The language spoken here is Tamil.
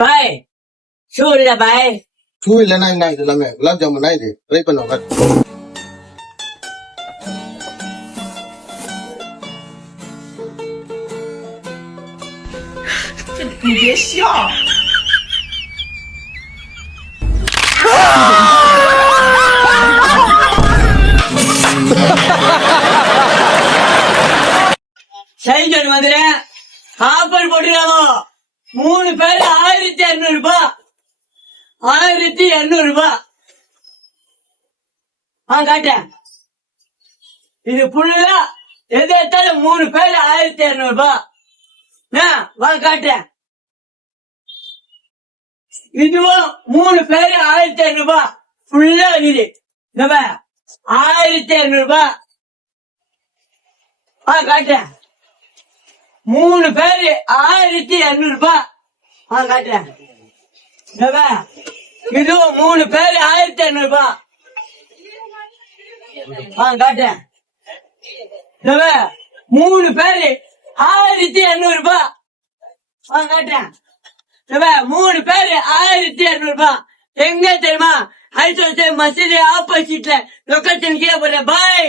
பாய் ஷூ இல்ல பாய். ஷூ இல்லைன்னா என்ன இது எல்லாமே குலாப் ஜாமுன்னா இது ட்ரை பண்ணுவாங்க.你别笑。சைக்கிள் வந்துடுறேன். ஆஃபர் போட்டுருக்காங்க. 3 பேர் 1200 ரூபாய். 1200 ரூபாய். காட்டேன். இது ஃபுல்லா எது எடுத்தாலும் 3 பேர் 1200 ரூபாய். காட்டேன். இதுவும் 3 பேர் 1200 ரூபாய். ஃபுல்லா இது 1200 ரூபாய். காட்டேன். 3 பேரு 1200 ரூபாய். காட்டுறேன். இதுவும் 3 பேரு 1200 ரூபாய். காட்டுறேன். 3 பேரு 1200 ரூபாய். காட்டுறேன். 3 பேரு 1200 ரூபாய். எங்க தெரியுமா? ஐசோசே மசீது ஆப்போசிட்ல லொகேஷன் கீழே போடுறேன். பாய்.